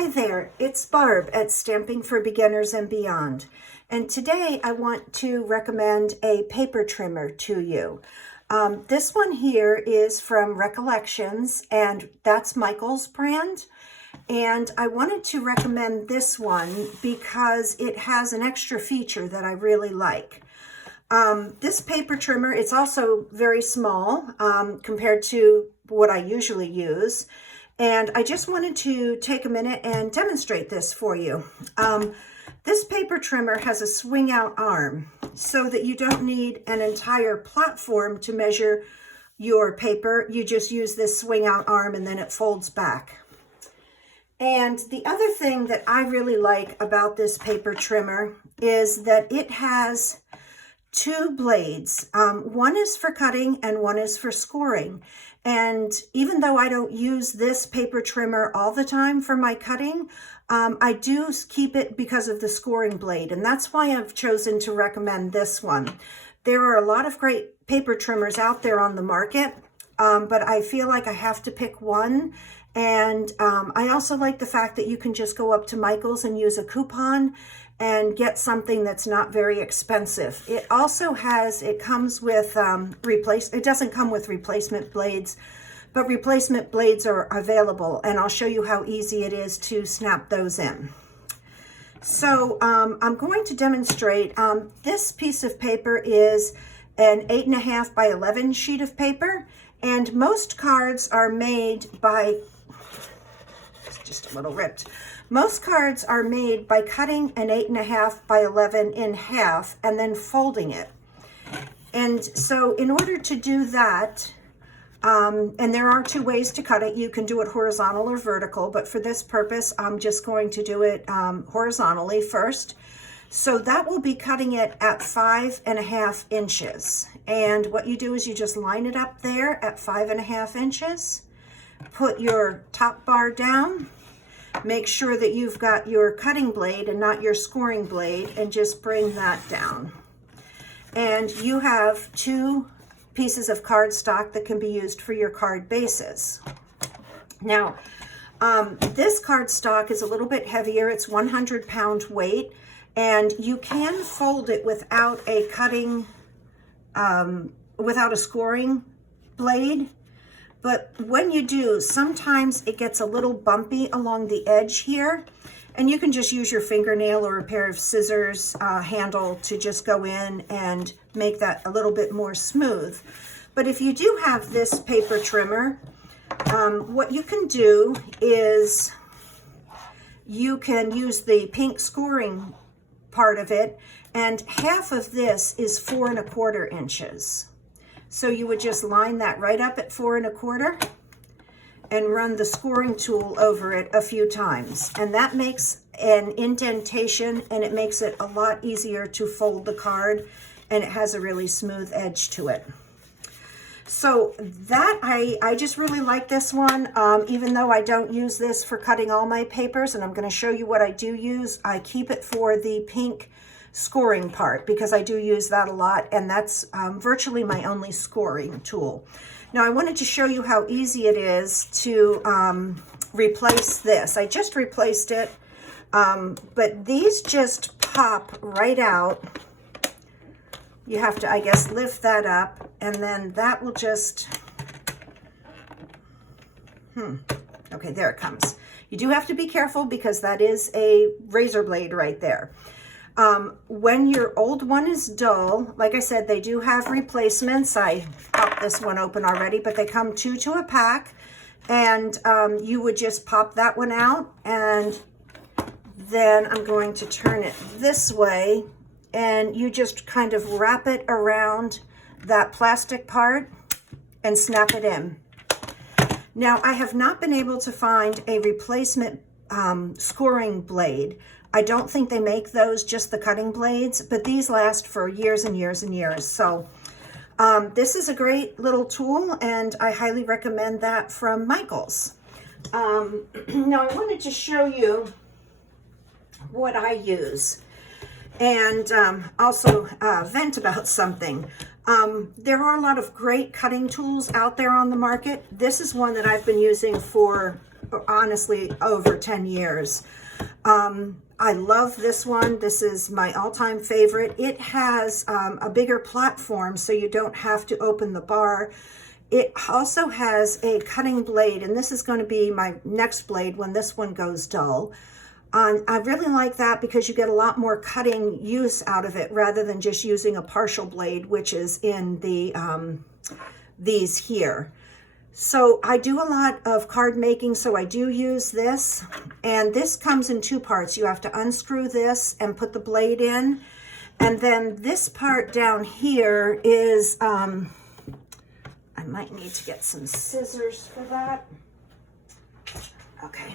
Hi there, it's Barb at Stamping for Beginners and Beyond. And today I want to recommend a paper trimmer to you. This one here is from Recollections, and that's Michael's brand. And I wanted to recommend this one because it has an extra feature that I really like. This paper trimmer, it's also very small compared to what I usually use. And I just wanted to take a minute and demonstrate this for you. This paper trimmer has a swing out arm so that you don't need an entire platform to measure your paper. You just use this swing out arm and then it folds back. And the other thing that I really like about this paper trimmer is that it has two blades. One is for cutting and one is for scoring. And even though I don't use this paper trimmer all the time for my cutting, I do keep it because of the scoring blade. And that's why I've chosen to recommend this one. There are a lot of great paper trimmers out there on the market, but I feel like I have to pick one. And I also like the fact that you can just go up to Michael's and use a coupon and get something that's not very expensive. It also has, it comes with it doesn't come with replacement blades, but replacement blades are available, and I'll show you how easy it is to snap those in. So I'm going to demonstrate. This piece of paper is an 8.5 by 11 sheet of paper, and most cards are made by, it's just a little ripped. Most cards are made by cutting an 8.5 by 11 in half and then folding it. And so in order to do that, and there are two ways to cut it. You can do it horizontal or vertical, but for this purpose, I'm just going to do it horizontally first. So that will be cutting it at 5.5 inches. And what you do is you just line it up there at 5.5 inches, put your top bar down, make sure that you've got your cutting blade and not your scoring blade, and just bring that down. And you have two pieces of cardstock that can be used for your card bases. Now, this cardstock is a little bit heavier. It's 100-pound weight, and you can fold it without a cutting, without a scoring blade. But when you do, sometimes it gets a little bumpy along the edge here, and you can just use your fingernail or a pair of scissors handle to just go in and make that a little bit more smooth. But if you do have this paper trimmer, what you can do is you can use the pink scoring part of it, and half of this is 4.25 inches. So you would just line that right up at 4.25 and run the scoring tool over it a few times. And that makes an indentation, and it makes it a lot easier to fold the card, and it has a really smooth edge to it. So that, I just really like this one, even though I don't use this for cutting all my papers, and I'm going to show you what I do use. I keep it for the pink scoring part because I do use that a lot, and that's virtually my only scoring tool. Now I wanted to show you how easy it is to replace this. I just replaced it, but these just pop right out. You have to, I guess, lift that up, and then that will just, okay, there it comes. You do have to be careful because that is a razor blade right there. When your old one is dull, like I said, they do have replacements. I popped this one open already, but they come 2 to a pack, and you would just pop that one out, and then I'm going to turn it this way, and you just kind of wrap it around that plastic part and snap it in. Now, I have not been able to find a replacement scoring blade. I don't think they make those, just the cutting blades, but these last for years and years and years. So this is a great little tool, and I highly recommend that from Michael's. Now I wanted to show you what I use, and also vent about something. There are a lot of great cutting tools out there on the market. This is one that I've been using for honestly over 10 years. I love this one. This is my all-time favorite. It has a bigger platform, so you don't have to open the bar. It also has a cutting blade, and this is going to be my next blade when this one goes dull. I really like that because you get a lot more cutting use out of it rather than just using a partial blade, which is in the these here. So I do a lot of card making, so I do use this. And this comes in two parts. You have to unscrew this and put the blade in. And then this part down here is, I might need to get some scissors for that. Okay.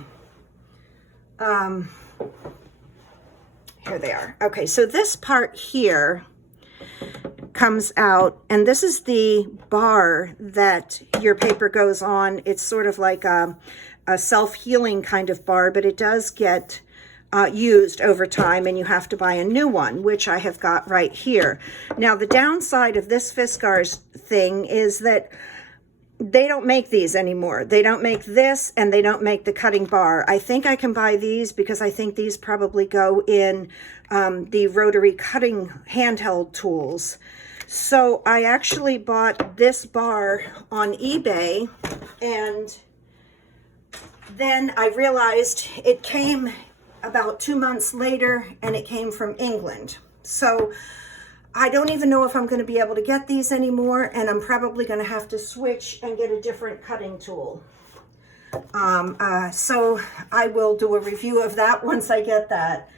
Here they are. Okay, so this part here comes out, and this is the bar that your paper goes on. It's sort of like a self-healing kind of bar, but it does get used over time, and you have to buy a new one, which I have got right here. Now, the downside of this Fiskars thing is that they don't make these anymore. They don't make this, and they don't make the cutting bar. I think I can buy these because I think these probably go in the rotary cutting handheld tools. So I actually bought this bar on eBay, and then I realized it came about 2 months later, and it came from England. So I don't even know if I'm going to be able to get these anymore, and I'm probably going to have to switch and get a different cutting tool. So I will do a review of that once I get that.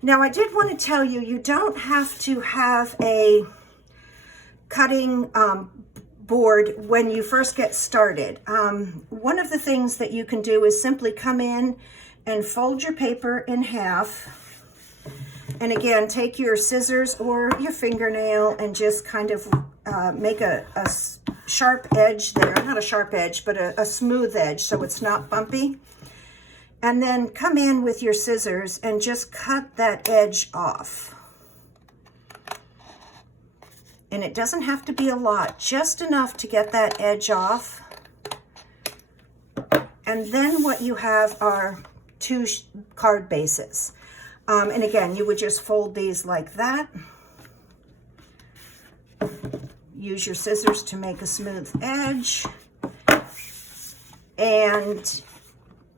Now, I did want to tell you, you don't have to have a cutting board when you first get started. One of the things that you can do is simply come in and fold your paper in half. And again, take your scissors or your fingernail and just kind of make a sharp edge there. Not a sharp edge, but a smooth edge so it's not bumpy. And then come in with your scissors and just cut that edge off. And it doesn't have to be a lot, just enough to get that edge off. And then what you have are two card bases. And again, you would just fold these like that. Use your scissors to make a smooth edge. And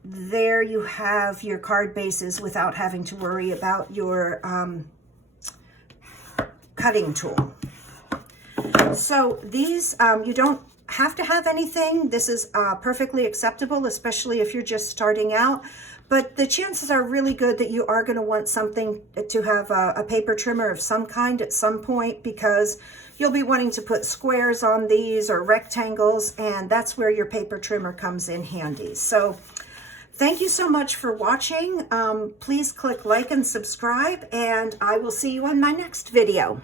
there you have your card bases without having to worry about your cutting tool. So these, you don't have to have anything. This is perfectly acceptable, especially if you're just starting out. But the chances are really good that you are going to want something to have a paper trimmer of some kind at some point, because you'll be wanting to put squares on these or rectangles, and that's where your paper trimmer comes in handy. So thank you so much for watching. Please click like and subscribe, and I will see you on my next video.